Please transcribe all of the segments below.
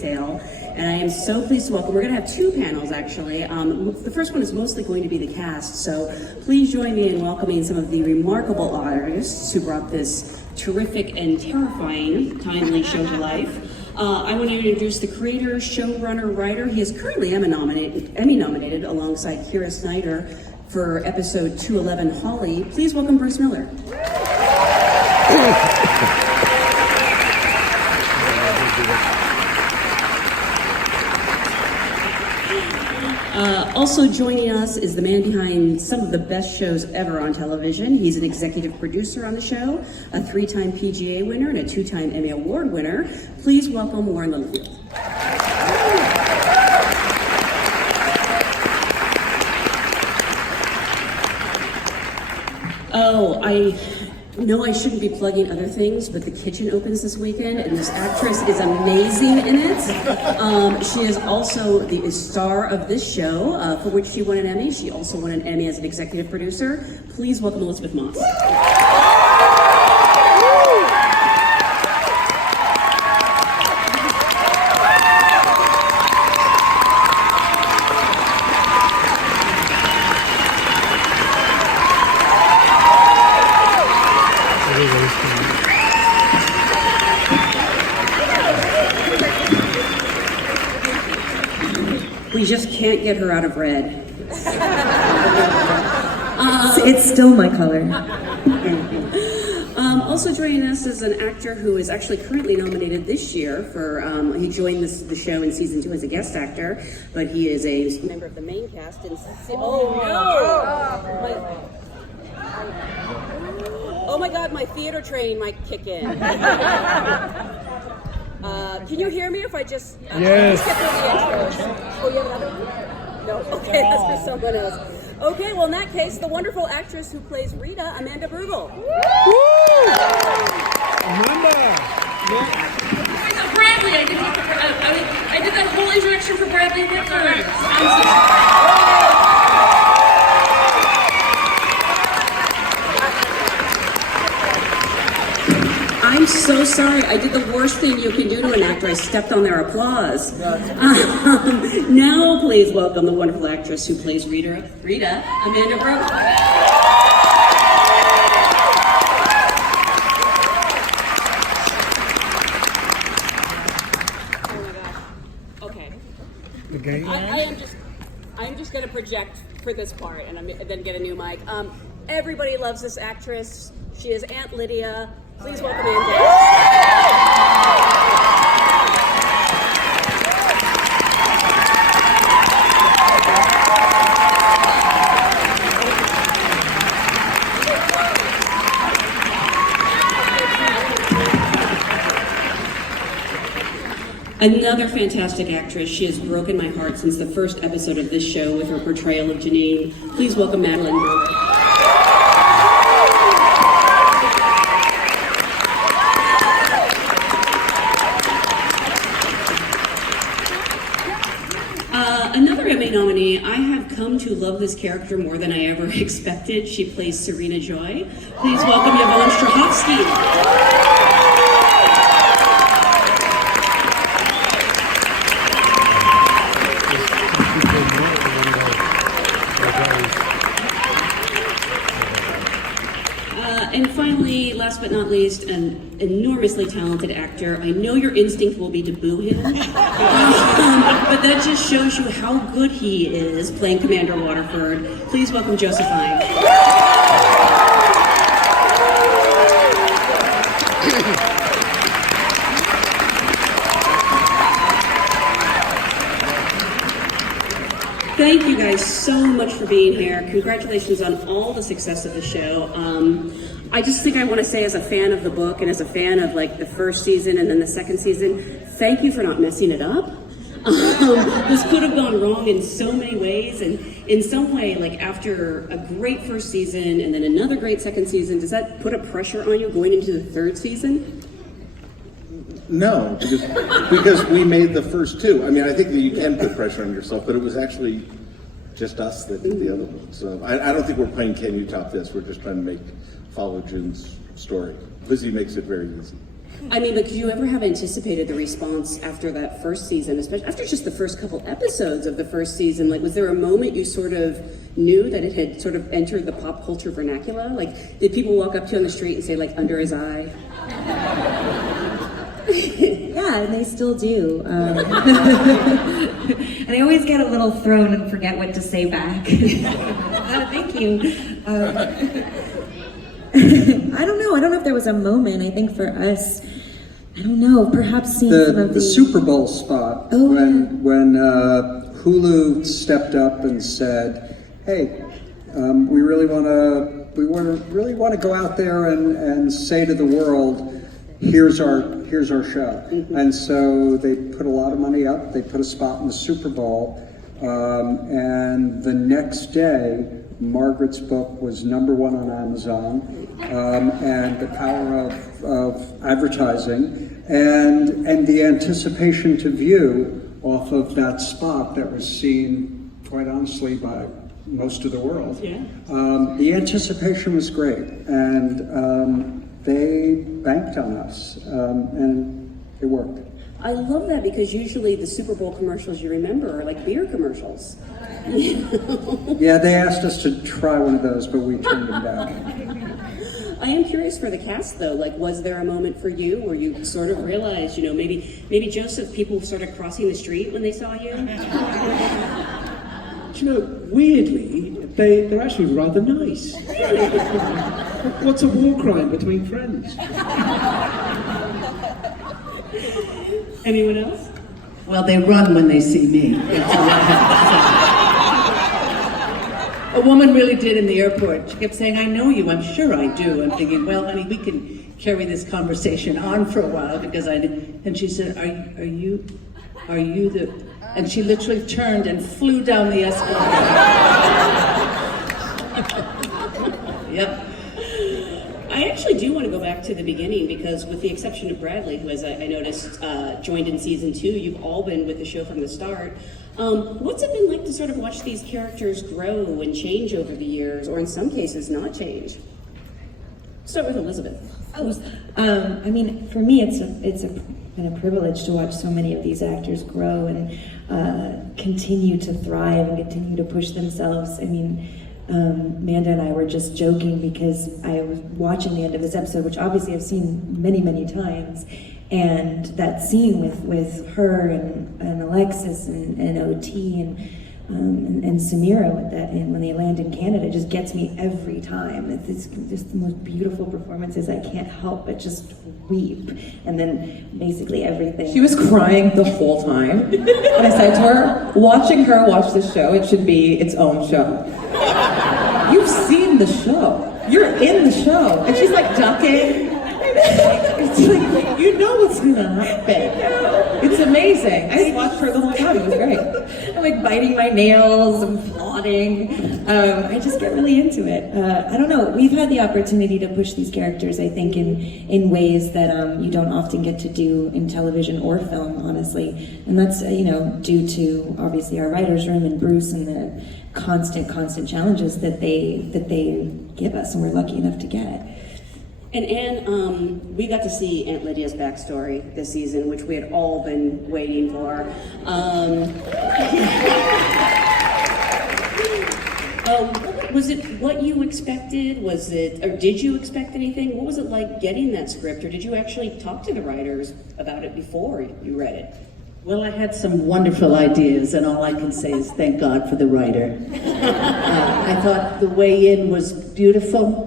sale. And I am so pleased to welcome, we're going to have two panels actually. The first one is mostly going to be the cast, so please join me in welcoming some of the remarkable artists who brought this terrific and terrifying, timely show to life. I want to introduce the creator, showrunner, writer. He is currently Emmy nominated alongside Keira Snyder for episode 211, Holly. Please welcome Bruce Miller. Also joining us is the man behind some of the best shows ever on television. He's an executive producer on the show, a 3-time PGA winner, and a 2-time Emmy Award winner. Please welcome Warren Littlefield. Oh, I know I shouldn't be plugging other things, but The Kitchen opens this weekend, and this actress is amazing in it. She is also the star of this show, for which she won an Emmy. She also won an Emmy as an executive producer. Please welcome Elisabeth Mott. We just can't get her out of red. It's still my color. Also joining us is an actor who is actually currently nominated this year for, he joined the show in season 2 as a guest actor, but he is a member of the main cast in oh my God, my theater train might kick in. Can you hear me if I just... Yes. Get through the intros. Oh, you have another one? No? Okay, that's for someone else. Okay, well in that case, the wonderful actress who plays Rita, Amanda Brugel. Woo! Amanda! Bradley, I did that whole introduction for Bradley Whitford. I'm so sorry. I did the worst thing you can do to an actor. I stepped on their applause. Now, please welcome the wonderful actress who plays Rita, Amanda Brugel. Okay. I'm just going to project for this part and then get a new mic. Everybody loves this actress. She is Aunt Lydia. Please welcome Another fantastic actress. She has broken my heart since the first episode of this show with her portrayal of Janine. Please welcome Madeline Brewer. Another Emmy nominee. I have come to love this character more than I ever expected. She plays Serena Joy. Please welcome Yvonne Strahovski. And finally, last but not least, an enormously talented actor. I know your instinct will be to boo him, but that just shows you how good he is playing Commander Waterford. Please welcome Josephine. Thank you guys so much for being here. Congratulations on all the success of the show. I just think I want to say, as a fan of the book and as a fan of like the first season and then the second season, thank you for not messing it up. This could have gone wrong in so many ways, and in some way, like after a great first season and then another great second season, does that put a pressure on you going into the third season? No, because we made the first two. I mean, I think that you can put pressure on yourself, but it was actually just us that did the other one. So I don't think we're playing Can You Top This? We're just trying to follow June's story. Lizzie makes it very easy. I mean, but could you ever have anticipated the response after that first season, especially after just the first couple episodes of the first season? Like, was there a moment you sort of knew that it had sort of entered the pop culture vernacular? Like, did people walk up to you on the street and say, like, under his eye? Yeah, and they still do. And I always get a little thrown and forget what to say back. Thank you. I don't know. I don't know if there was a moment. I think for us, I don't know, perhaps seeing some of the Super Bowl spot when Hulu stepped up and said, "Hey, we really want to go out there and say to the world, here's our show." Mm-hmm. And so they put a lot of money up. They put a spot in the Super Bowl, and the next day, Margaret's book was #1 on Amazon, and the power of advertising and the anticipation to view off of that spot that was seen, quite honestly, by most of the world. Yeah. The anticipation was great, and they banked on us, and it worked. I love that because usually the Super Bowl commercials you remember are like beer commercials. Yeah, they asked us to try one of those, but we turned them down. I am curious for the cast though, like was there a moment for you where you sort of realized, you know, maybe Joseph, people started crossing the street when they saw you? Do you know, weirdly, they're actually rather nice. What's a war crime between friends? Anyone else? Well, they run when they see me. A woman really did in the airport. She kept saying, "I know you." "I'm sure I do." I'm thinking, well, honey, we can carry this conversation on for a while because I did. And she said, are you the... And she literally turned and flew down the escalator. Yep. I actually do want to go back to the beginning because with the exception of Bradley, who as I noticed joined in season 2, you've all been with the show from the start. What's it been like to sort of watch these characters grow and change over the years, or in some cases not change? Start with Elisabeth. I mean, for me, it's been a privilege to watch so many of these actors grow and continue to thrive and continue to push themselves. I mean, Amanda and I were just joking because I was watching the end of this episode, which obviously I've seen many, many times, and that scene with her and Alexis and OT and Samira with that, and when they land in Canada, just gets me every time. It's just the most beautiful performances. I can't help but just weep, and then basically everything. She was crying the whole time, and I said to her, watching her watch the show, it should be its own show. You've seen the show. You're in the show. And she's like ducking. It's like, you know what's gonna happen. It's amazing. I just watched her the whole time. It was great. I'm like biting my nails and plotting. I just get really into it. I don't know. We've had the opportunity to push these characters, I think, in ways that you don't often get to do in television or film, honestly. And that's due to obviously our writers' room and Bruce and the constant challenges that they give us, and we're lucky enough to get. And Anne, we got to see Aunt Lydia's backstory this season, which we had all been waiting for. Was it what you expected? Was it, or did you expect anything? What was it like getting that script, or did you actually talk to the writers about it before you read it? Well, I had some wonderful ideas, and all I can say is thank God for the writer. I thought the way in was beautiful.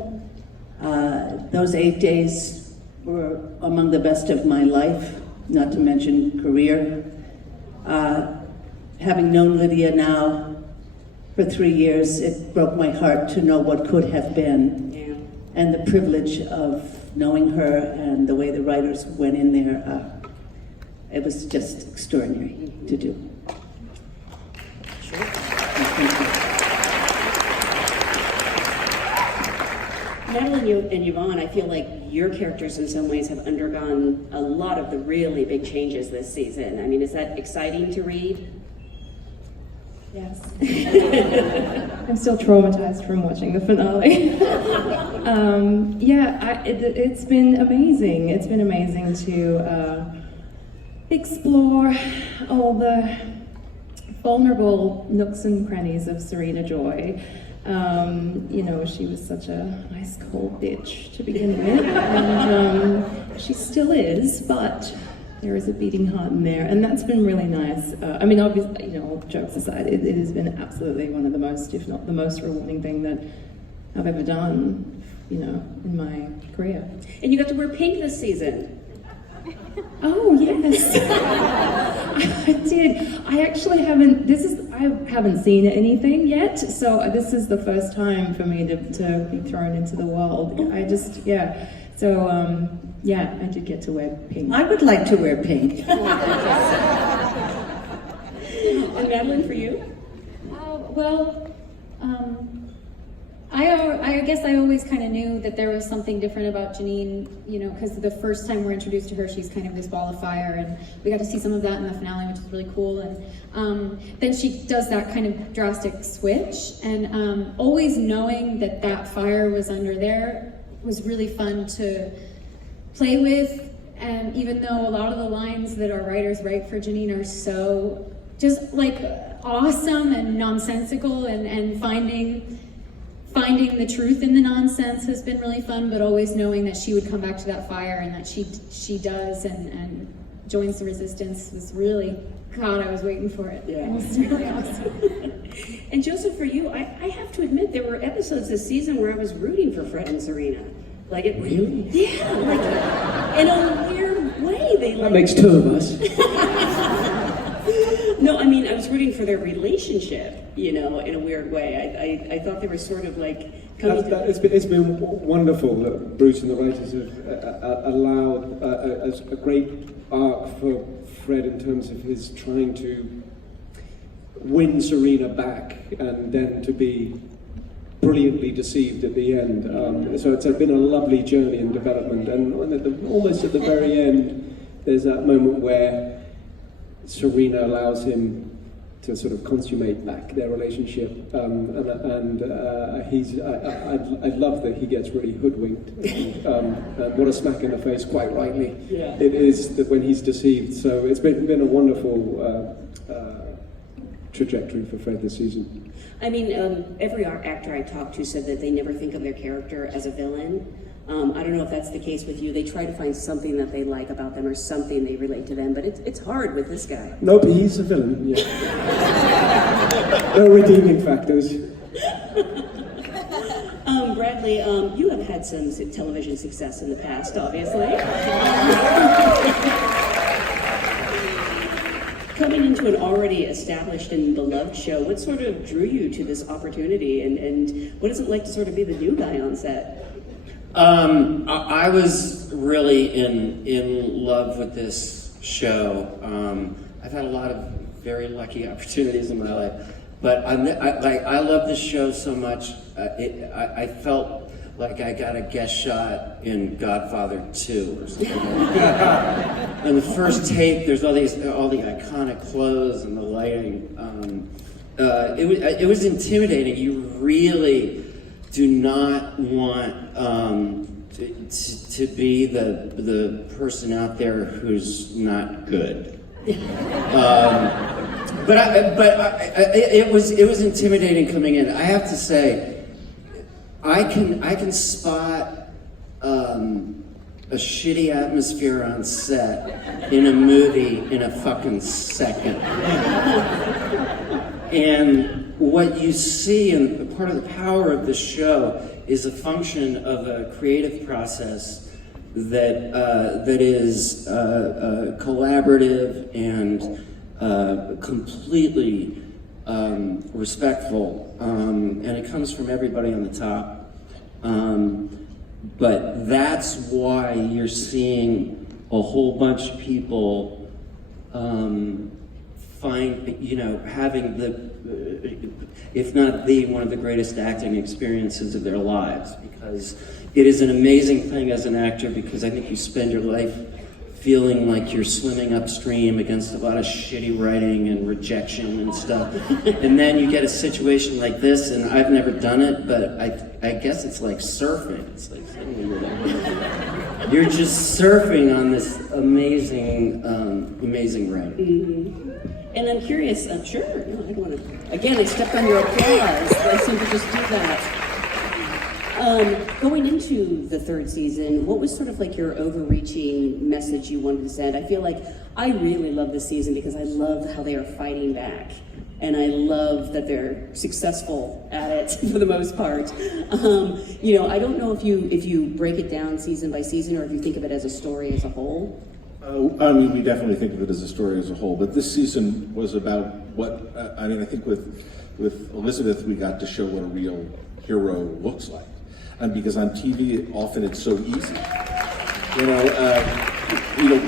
Those 8 days were among the best of my life, not to mention career. Having known Lydia now for 3 years, it broke my heart to know what could have been. Yeah. And the privilege of knowing her and the way the writers went in there, it was just extraordinary to do. Sure. Thank you. Madeline and Yvonne, I feel like your characters in some ways have undergone a lot of the really big changes this season. I mean, is that exciting to read? Yes. I'm still traumatized from watching the finale. It's been amazing. It's been amazing to explore all the vulnerable nooks and crannies of Serena Joy. She was such a nice cold bitch to begin with, and she still is, but there is a beating heart in there, and that's been really nice. Obviously, jokes aside, it has been absolutely one of the most, if not the most rewarding thing that I've ever done, in my career. And you got to wear pink this season. Oh yes, I did. I actually haven't. I haven't seen anything yet, so this is the first time for me to be thrown into the world. I did get to wear pink. I would like to wear pink. And Madeline, for you? I guess I always kind of knew that there was something different about Janine, because the first time we're introduced to her, she's kind of this ball of fire, and we got to see some of that in the finale, which is really cool. And then she does that kind of drastic switch, and always knowing that fire was under there was really fun to play with. And even though a lot of the lines that our writers write for Janine are so just like awesome and nonsensical, and finding the truth in the nonsense has been really fun, but always knowing that she would come back to that fire, and that she does, and joins the resistance was really, God, I was waiting for it. Yeah. It was really awesome. And Joseph, for you, I have to admit, there were episodes this season where I was rooting for Fred and Serena. Really? Yeah, in a weird way. That makes two of us. No, I mean, I was rooting for their relationship, in a weird way. I thought they were sort of like coming It's been wonderful that Bruce and the writers have allowed a great arc for Fred in terms of his trying to win Serena back and then to be brilliantly deceived at the end. So it's been a lovely journey and development, and almost at the very end, there's that moment where Serena allows him to sort of consummate back their relationship, I love that he gets really hoodwinked. And what a smack in the face, quite rightly. Yeah. It is that when he's deceived. So it's been a wonderful trajectory for Fred this season. I mean, every actor I talked to said that they never think of their character as a villain. I don't know if that's the case with you. They try to find something that they like about them or something they relate to them, but it's hard with this guy. No, but he's a villain, yeah. No redeeming factors. Bradley, you have had some television success in the past, obviously. Coming into an already established and beloved show, what sort of drew you to this opportunity, and what is it like to sort of be the new guy on set? I was really in love with this show. I've had a lot of very lucky opportunities in my life, but I love this show so much. I felt like I got a guest shot in Godfather 2 or something like that. And the first tape, there's all the iconic clothes and the lighting. It was intimidating. You really do not want to be the person out there who's not good. But it was intimidating coming in. I have to say, I can spot a shitty atmosphere on set in a movie in a fucking second. And what you see, and part of the power of the show, is a function of a creative process that is collaborative and completely respectful, and it comes from everybody on the top. But that's why you're seeing a whole bunch of people having if not one of the greatest acting experiences of their lives, because it is an amazing thing as an actor, because I think you spend your life feeling like you're swimming upstream against a lot of shitty writing and rejection and stuff. And then you get a situation like this, and I've never done it, but I guess it's like surfing. It's like suddenly you're just surfing on this amazing, amazing ride. Mm-hmm. And I'm curious, sure, no, I don't want to, again, I stepped on your applause. I seem to just do that. Going into the third season, what was sort of like your overreaching message you wanted to send? I feel like I really love this season because I love how they are fighting back. And I love that they're successful at it for the most part. You know, I don't know if you break it down season by season or if you think of it as a story as a whole. I mean, we definitely think of it as a story as a whole, but this season was about what, I mean, I think with Elisabeth, we got to show what a real hero looks like. And because on TV, often it's so easy. You know,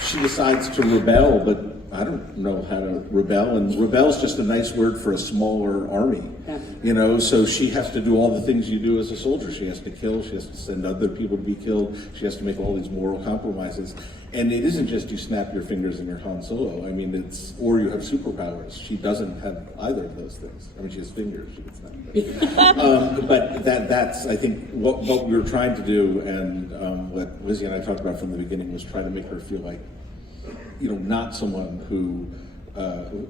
she decides to rebel, but I don't know how to rebel, and rebel's just a nice word for a smaller army. Yeah. You know, so she has to do all the things you do as a soldier. She has to kill, she has to send other people to be killed, she has to make all these moral compromises. And it isn't just you snap your fingers and you're Han Solo. I mean, it's, or you have superpowers. She doesn't have either of those things. I mean, she has fingers, she can snap. But that's, I think, what we were trying to do, and what Lizzie and I talked about from the beginning was try to make her feel like, you know, not someone who,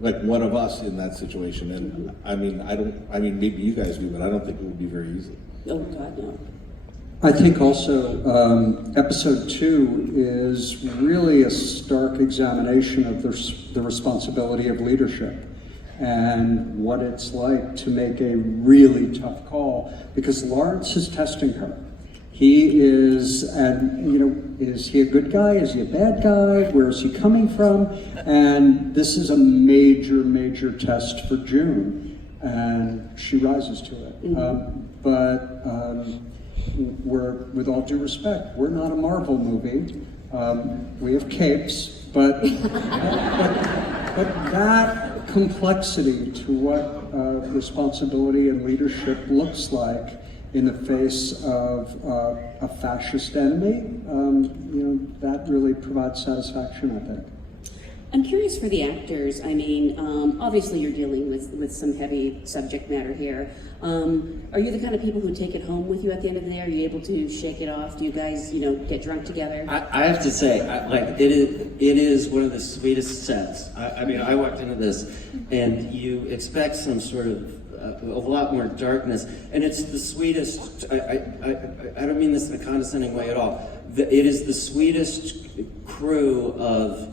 like one of us in that situation. And I mean, maybe you guys do, but I don't think it would be very easy. Oh, God, no. I think also episode 2 is really a stark examination of the responsibility of leadership and what it's like to make a really tough call, because Lawrence is testing her. He is, and you know, is he a good guy? Is he a bad guy? Where is he coming from? And this is a major, major test for June, and she rises to it. We're, with all due respect, we're not a Marvel movie. We have capes, but that complexity to what responsibility and leadership looks like in the face of a fascist enemy, you know, that really provides satisfaction, I think. I'm curious for the actors. I mean, obviously you're dealing with some heavy subject matter here. Are you the kind of people who take it home with you at the end of the day? Are you able to shake it off? Do you guys, you know, get drunk together? I have to say, it is one of the sweetest sets. I mean, I walked into this, and you expect some sort of a lot more darkness, and it's the sweetest. I don't mean this in a condescending way at all. It is the sweetest crew of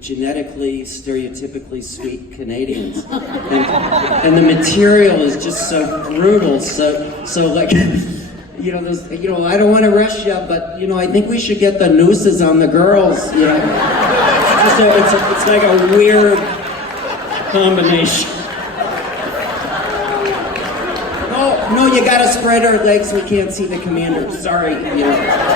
genetically, stereotypically sweet Canadians, and the material is just so brutal. So like, you know, there's, you know, I don't want to rush you, but you know, I think we should get the nooses on the girls. You know, so it's like a weird combination. No, you gotta spread our legs. We can't see the commander. Sorry, you know.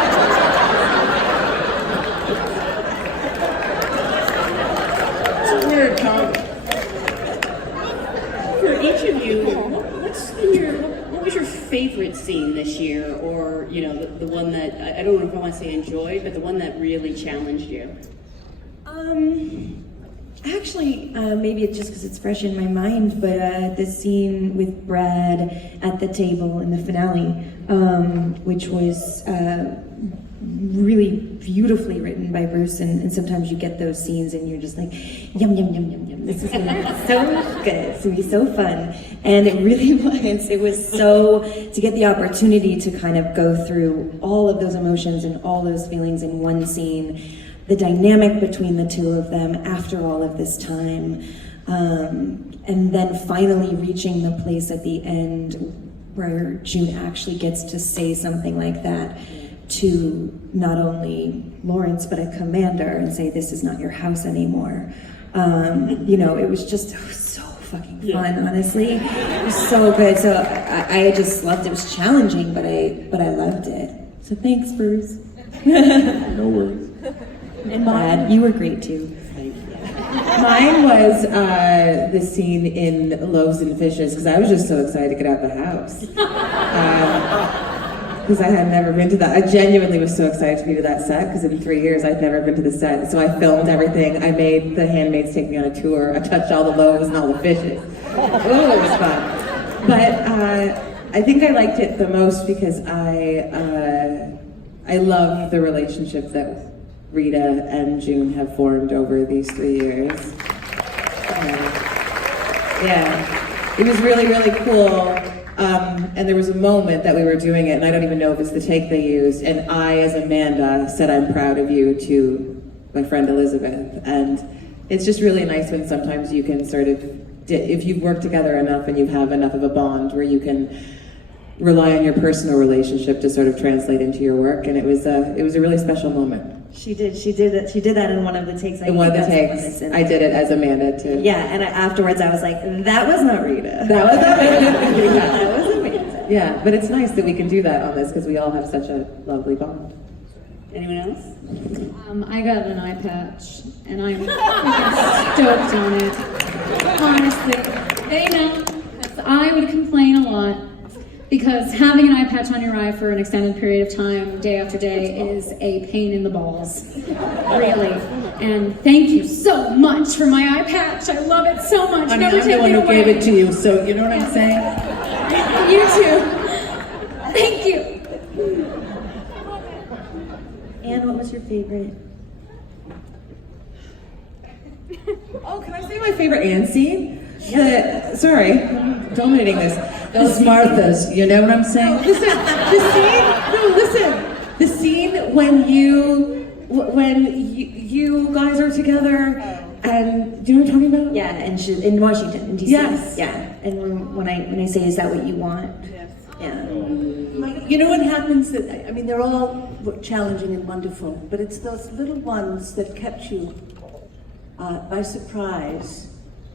For each of you, what was your favorite scene this year, or you know, the one that I don't know if I want to say enjoyed, but the one that really challenged you? Actually, maybe it's just because it's fresh in my mind, but the scene with Brad at the table in the finale, which was really beautifully written by Bruce, and sometimes you get those scenes and you're just like, yum, yum, yum, yum, yum. This is gonna be so good. It's gonna be so fun. And it really was. It was so, to get the opportunity to kind of go through all of those emotions and all those feelings in one scene, the dynamic between the two of them after all of this time, and then finally reaching the place at the end where June actually gets to say something like that to not only Lawrence but a commander and say, this is not your house anymore. You know, it was just so fucking fun, honestly. It was so good. So I just loved it. It was challenging, but I loved it. So thanks, Bruce. No worries. And Brad, you were great too. Thank you. Mine was the scene in Loaves and Fishes, because I was just so excited to get out of the house. because I had never been to that. I genuinely was so excited to be to that set, because in 3 years I'd never been to the set. So I filmed everything. I made the handmaids take me on a tour. I touched all the loaves and all the fishes. Oh, it was fun. But I think I liked it the most because I love the relationship that Rita and June have formed over these 3 years. Yeah, it was really, really cool. And there was a moment that we were doing it, and I don't even know if it's the take they used, and I, as Amanda, said, "I'm proud of you," to my friend Elisabeth. And it's just really nice when sometimes you can sort of, if you've worked together enough and you have enough of a bond where you can rely on your personal relationship to sort of translate into your work, and it was a really special moment. She did that in one of the takes. In one of the takes, I did it as Amanda too. Yeah, and afterwards I was like, that was not Rita. That was Amanda. That was Amanda. Yeah, but it's nice that we can do that on this because we all have such a lovely bond. Anyone else? I got an eye patch, and I'm stoked on it. Honestly, they know, because I would complain a lot, because having an eye patch on your eye for an extended period of time, day after day, is a pain in the balls, really. And thank you so much for my eye patch. I love it so much. I mean, Never I'm the take one it who away. gave it to you, so you know what I'm saying? You too. Thank you. Anne, what was your favorite? Oh, can I say my favorite Anne scene? Sorry, I'm dominating this. Those Marthas, you know what I'm saying? The scene when you guys are together, and do you know what I'm talking about? Yeah, and in Washington, in DC. Yes. Yeah, and when I say, "Is that what you want?" Yes. Yeah. You know what happens? That I mean, they're all challenging and wonderful, but it's those little ones that catch you by surprise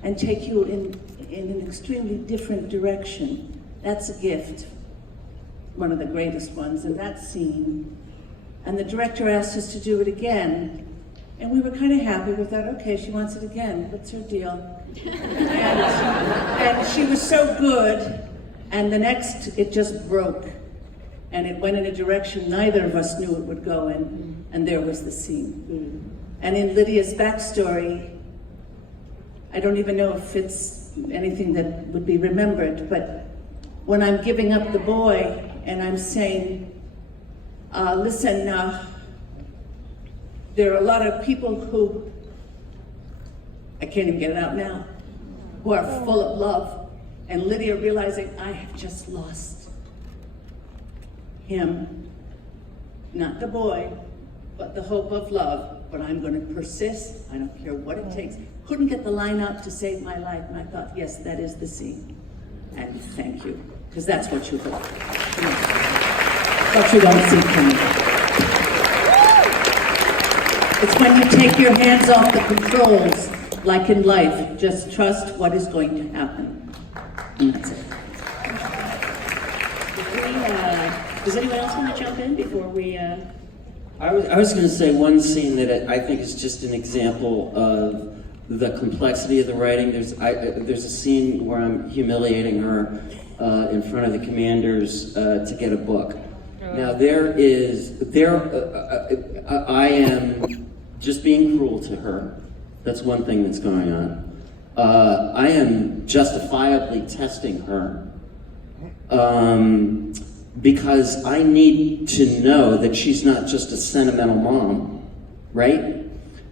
and take you in an extremely different direction. That's a gift, one of the greatest ones in that scene. And the director asked us to do it again, and we were kind of happy with that. Okay, she wants it again. What's her deal? and she was so good, and the next, it just broke. And it went in a direction neither of us knew it would go in, and there was the scene. And in Lydia's backstory, I don't even know if it's anything that would be remembered, but when I'm giving up the boy and I'm saying, listen, there are a lot of people who, I can't even get it out now, who are full of love, and Lydia realizing I have just lost him, not the boy, but the hope of love. But I'm going to persist. I don't care what it takes. Couldn't get the line out to save my life, and I thought, yes, that is the scene. And thank you, because that's what you hope. What you don't see coming. It's when you take your hands off the controls, like in life. Just trust what is going to happen. And that's it. Does anyone else want to jump in before we... I was going to say one scene that I think is just an example of the complexity of the writing. There's a scene where I'm humiliating her in front of the commanders to get a book. Now I am just being cruel to her. That's one thing that's going on. I am justifiably testing her. Because I need to know that she's not just a sentimental mom, right?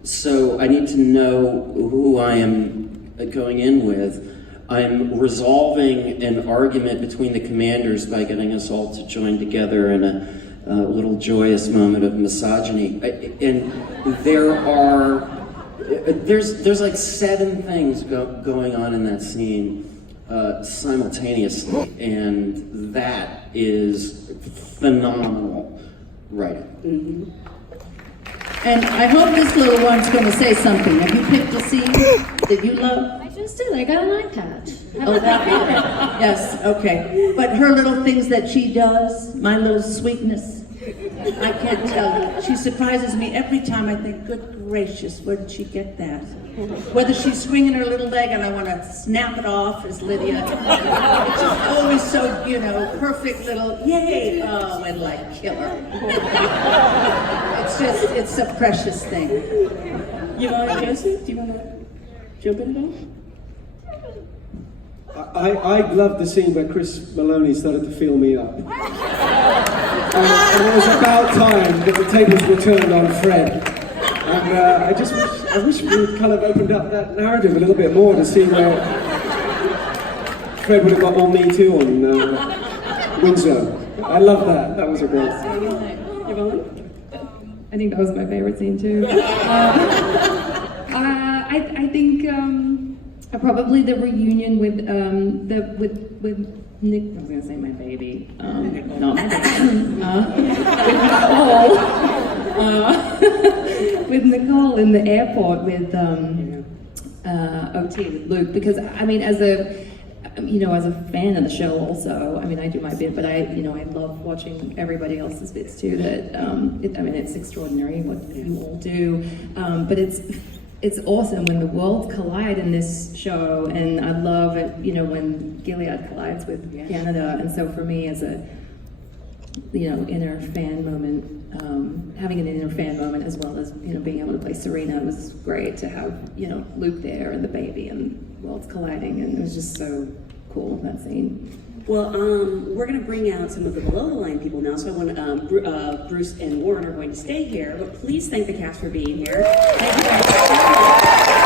So I need to know who I am going in with. I'm resolving an argument between the commanders by getting us all to join together in a little joyous moment of misogyny. And there's like 7 things going on in that scene simultaneously, and that is phenomenal writing. Mm-hmm. And I hope this little one's going to say something. Have you picked a scene that you love? I just did. I got an eye patch. Oh, that one. Yes, okay. But her little things that she does, my little sweetness. I can't tell you. She surprises me every time. I think, good gracious, where did she get that? Whether she's swinging her little leg and I want to snap it off as Lydia. It's just always so, you know, perfect little, yay, oh, and like kill her. It's just, it's a precious thing. Yvonne, Joseph, do you want to jump in at all? I loved the scene where Chris Maloney started to feel me up. And it was about time that the tables were turned on Fred. And I wish we had kind of opened up that narrative a little bit more to see where Fred would have got on Me Too on Windsor. I love that. That was a great scene. Yvonne? I think that was my favorite scene too. I think probably the reunion with Nick. I was gonna say my baby, not my baby. With Nicole in the airport with OT with Luke, because I mean, as a fan of the show also, I mean, I do my bit, but I love watching everybody else's bits too. That it's extraordinary what you all do, but it's awesome when the worlds collide in this show, and I love it, when Gilead collides with Canada. And so for me, as a inner fan moment, having an inner fan moment as well as being able to play Serena, it was great to have Luke there and the baby and worlds colliding, and it was just so cool, that scene. Well, we're going to bring out some of the below the line people now. So I want Bruce and Warren are going to stay here, but please thank the cast for being here. Thank you guys.